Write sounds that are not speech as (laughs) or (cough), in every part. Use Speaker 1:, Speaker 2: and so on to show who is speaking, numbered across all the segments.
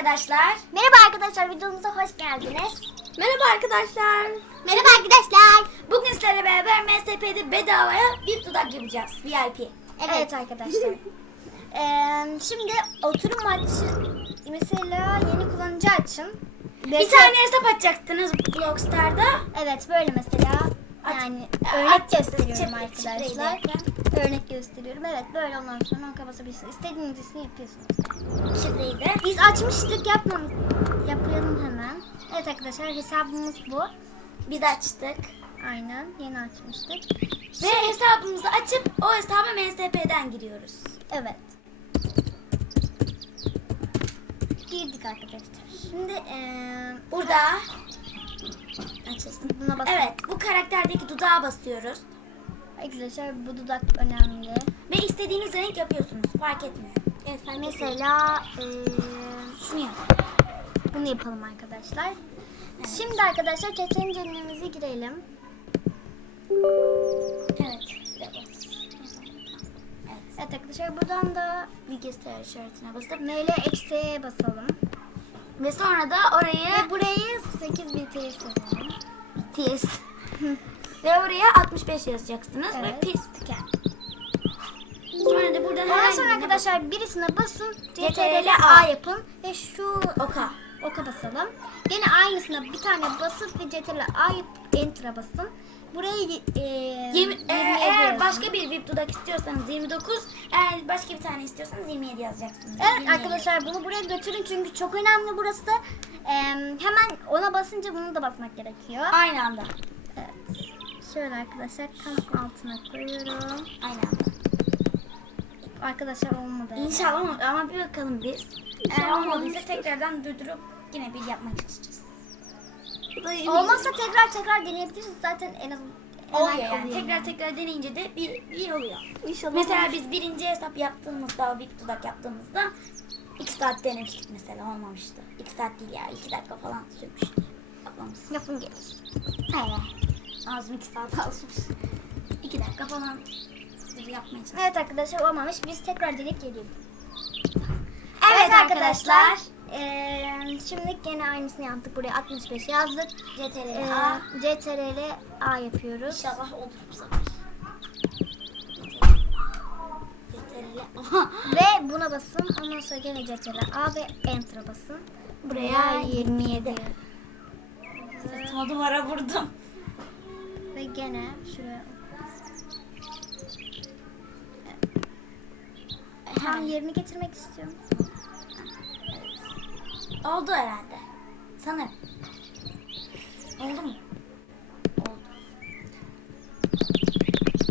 Speaker 1: arkadaşlar.
Speaker 2: Merhaba arkadaşlar videomuza hoş geldiniz.
Speaker 1: Merhaba arkadaşlar.
Speaker 2: Merhaba arkadaşlar.
Speaker 1: Bugün sizlerle beraber MSP'de bedavaya bir dudak yapacağız. VIP.
Speaker 2: Evet, arkadaşlar. (laughs) Ee, şimdi oturum açı mesela yeni kullanıcı açın.
Speaker 1: Bir tane hesap açacaktınız Blockstar'da.
Speaker 2: Evet böyle mesela yani örnek
Speaker 1: at-
Speaker 2: gösteriyorum
Speaker 1: çıt-
Speaker 2: arkadaşlar. Örnek gösteriyorum. Evet böyle ondan sonra oka basabilirsiniz. İstediğiniz ismi yapıyorsunuz.
Speaker 1: Şifreyi
Speaker 2: Biz açmıştık yapmam yapalım hemen. Evet arkadaşlar hesabımız bu.
Speaker 1: Biz açtık.
Speaker 2: Aynen yeni açmıştık.
Speaker 1: Ve hesabımızı açıp o hesaba MSP'den giriyoruz.
Speaker 2: Evet. Girdik arkadaşlar. Şimdi eee
Speaker 1: Burada açılsın.
Speaker 2: buna basalım.
Speaker 1: Evet bu karakterdeki dudağa basıyoruz.
Speaker 2: Arkadaşlar bu dudak önemli.
Speaker 1: Ve istediğiniz renk yapıyorsunuz. Fark etmiyor.
Speaker 2: Mesela eee,
Speaker 1: Şunu yap.
Speaker 2: bunu yapalım arkadaşlar. Şimdi arkadaşlar çeçencelerimize girelim.
Speaker 1: Evet. Evet.
Speaker 2: Evet arkadaşlar buradan da
Speaker 1: Bilgisayar işaretine basıp
Speaker 2: maile eksiğe basalım.
Speaker 1: ve sonra da orayı
Speaker 2: ve
Speaker 1: oraya 65 yazacaksınız ve
Speaker 2: Evet.
Speaker 1: pis tüken. Sonra da buradan
Speaker 2: Ondan sonra arkadaşlar birisine basın.
Speaker 1: CTRL A.
Speaker 2: Yapın ve şu
Speaker 1: Oka.
Speaker 2: oka basalım. Gene aynısına bir tane basıp ve CTRL A yapıp Enter'a basın. Burayı e,
Speaker 1: Yirmi-
Speaker 2: 27
Speaker 1: e, eğer başka bir VIP dudak istiyorsanız 29, eğer başka bir tane istiyorsanız 27 yazacaksınız.
Speaker 2: Evet
Speaker 1: 27.
Speaker 2: arkadaşlar bunu buraya götürün çünkü çok önemli burası da. E, hemen ona basınca bunu da basmak gerekiyor.
Speaker 1: Aynı anda.
Speaker 2: Şöyle arkadaşlar tam altına koyuyorum.
Speaker 1: Aynı anda.
Speaker 2: Arkadaşlar olmadı.
Speaker 1: İnşallah olmadı ama bir bakalım biz. Eğer olmadıysa tekrardan durdurup yine bir yapmaya çalışacağız.
Speaker 2: Olmazsa tekrar tekrar deneyebilirsiniz zaten en azından.
Speaker 1: oluyor yani.
Speaker 2: oluyor.
Speaker 1: Tekrar tekrar deneyince de bir, bir oluyor.
Speaker 2: İnşallah
Speaker 1: Mesela
Speaker 2: olur.
Speaker 1: biz birinci hesap yaptığımızda, VIP dudak yaptığımızda 2 saat denemiştik mesela olmamıştı. 2 saat değil ya 2 dakika falan sürmüştü. Yapmamız.
Speaker 2: Lafın gelir.
Speaker 1: Ağzım 2 saat alışmış. 2 dakika falan yapmaya çalıştık.
Speaker 2: Evet arkadaşlar olmamış. Biz tekrar deneyip geliyoruz.
Speaker 1: Evet arkadaşlar.
Speaker 2: Eee şimdi gene aynısını yaptık. Buraya 65 yazdık.
Speaker 1: CTRL
Speaker 2: Eee,
Speaker 1: A.
Speaker 2: CTRL A yapıyoruz.
Speaker 1: İnşallah olur bu sefer.
Speaker 2: Ve buna basın. Ondan sonra gene CTRL A ve Enter'a basın.
Speaker 1: Buraya 27.
Speaker 2: Ve,
Speaker 1: Sırtıma duvara vurdum.
Speaker 2: ve gene şuraya. Tam yerini getirmek istiyorum.
Speaker 1: Oldu herhalde. Sanırım. Oldu mu? Oldu.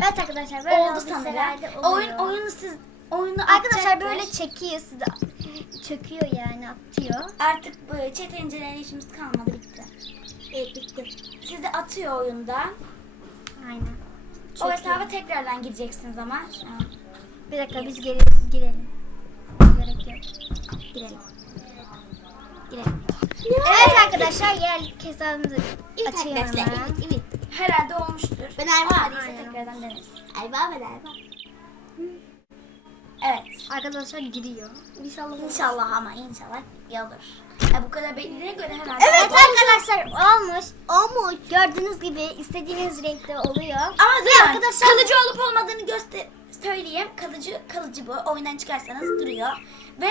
Speaker 2: Evet arkadaşlar böyle
Speaker 1: Oldu sanırım. Oyun, oyunu siz oyunu
Speaker 2: Arkadaşlar böyle çekiyor sizi. Çöküyor yani atıyor.
Speaker 1: Artık bu çetencelerine işimiz kalmadı bitti. Evet bitti. Sizi atıyor oyundan.
Speaker 2: Aynen.
Speaker 1: O
Speaker 2: Çekiyor.
Speaker 1: hesaba tekrardan gireceksiniz ama.
Speaker 2: Bir dakika biz geri, girelim. Gerek yok.
Speaker 1: girelim. Girelim.
Speaker 2: Evet arkadaşlar geldik hesabımızı açıyorum
Speaker 1: arkadaşlar,
Speaker 2: hemen.
Speaker 1: evet, evet. Herhalde olmuştur.
Speaker 2: Ben.
Speaker 1: Olmadıysa
Speaker 2: Aynen.
Speaker 1: tekrardan deneriz.
Speaker 2: Erba ve Erba.
Speaker 1: Evet.
Speaker 2: Arkadaşlar giriyor. İnşallah.
Speaker 1: İnşallah ama inşallah iyi olur. Ya bu kadar beklediğine göre herhalde.
Speaker 2: Evet arkadaşlar olmuş. Olmuş. Gördüğünüz gibi istediğiniz renkte oluyor.
Speaker 1: Ama dur
Speaker 2: arkadaşlar
Speaker 1: kalıcı olup olmadığını göster söyleyeyim. Kalıcı kalıcı bu. Oyundan çıkarsanız duruyor. Ve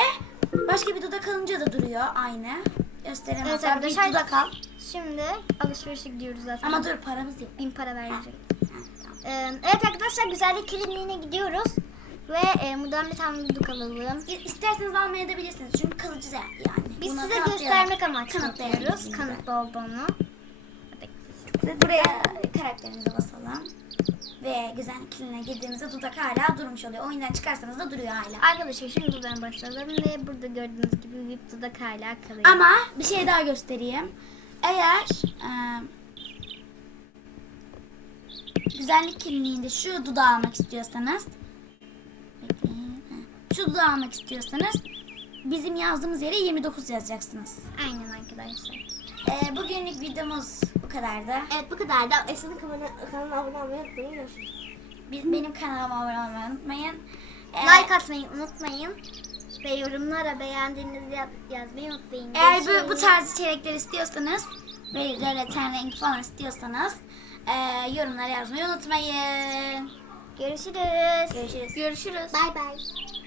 Speaker 1: başka bir dudak alınca da duruyor aynı. Göstereyim.
Speaker 2: Evet arkadaşlar.
Speaker 1: Bir dudak al.
Speaker 2: şimdi alışverişe gidiyoruz zaten.
Speaker 1: Ama dur paramız yok.
Speaker 2: bin para verecek. Ee, evet arkadaşlar güzellik kliniğine gidiyoruz. Ve e, tane duduk alalım.
Speaker 1: İsterseniz almaya da bilirsiniz. Çünkü kalıcı yani.
Speaker 2: Biz
Speaker 1: Buna
Speaker 2: size göstermek amaçlı
Speaker 1: bizim
Speaker 2: Kanıtlı olduğunu.
Speaker 1: Ve buraya karakterimize basalım. Ve güzellik kliniğine girdiğimizde dudak hala durmuş oluyor. Oyundan çıkarsanız da duruyor hala.
Speaker 2: Arkadaşlar şimdi buradan başlayalım ve burada gördüğünüz gibi VIP dudak hala kalıyor.
Speaker 1: Ama bir şey daha göstereyim. Eğer e, güzellik kliniğinde şu dudağı almak istiyorsanız. Şu almak istiyorsanız bizim yazdığımız yere 29 yazacaksınız.
Speaker 2: Aynen arkadaşlar.
Speaker 1: E, bugünlük videomuz bu kadardı.
Speaker 2: Evet bu kadar da Esen'in kanalına abone olmayı unutmayın. Görüşürüz.
Speaker 1: Biz, benim kanalıma abone olmayı unutmayın. E,
Speaker 2: Like atmayı unutmayın. Ve yorumlara beğendiğinizi yaz- yazmayı unutmayın.
Speaker 1: Eğer bu, bu tarz içerikler istiyorsanız ve böyle ten renk falan istiyorsanız eee yorumlara yazmayı unutmayın.
Speaker 2: Görüşürüz.
Speaker 1: Görüşürüz.
Speaker 2: Görüşürüz. Bay bay.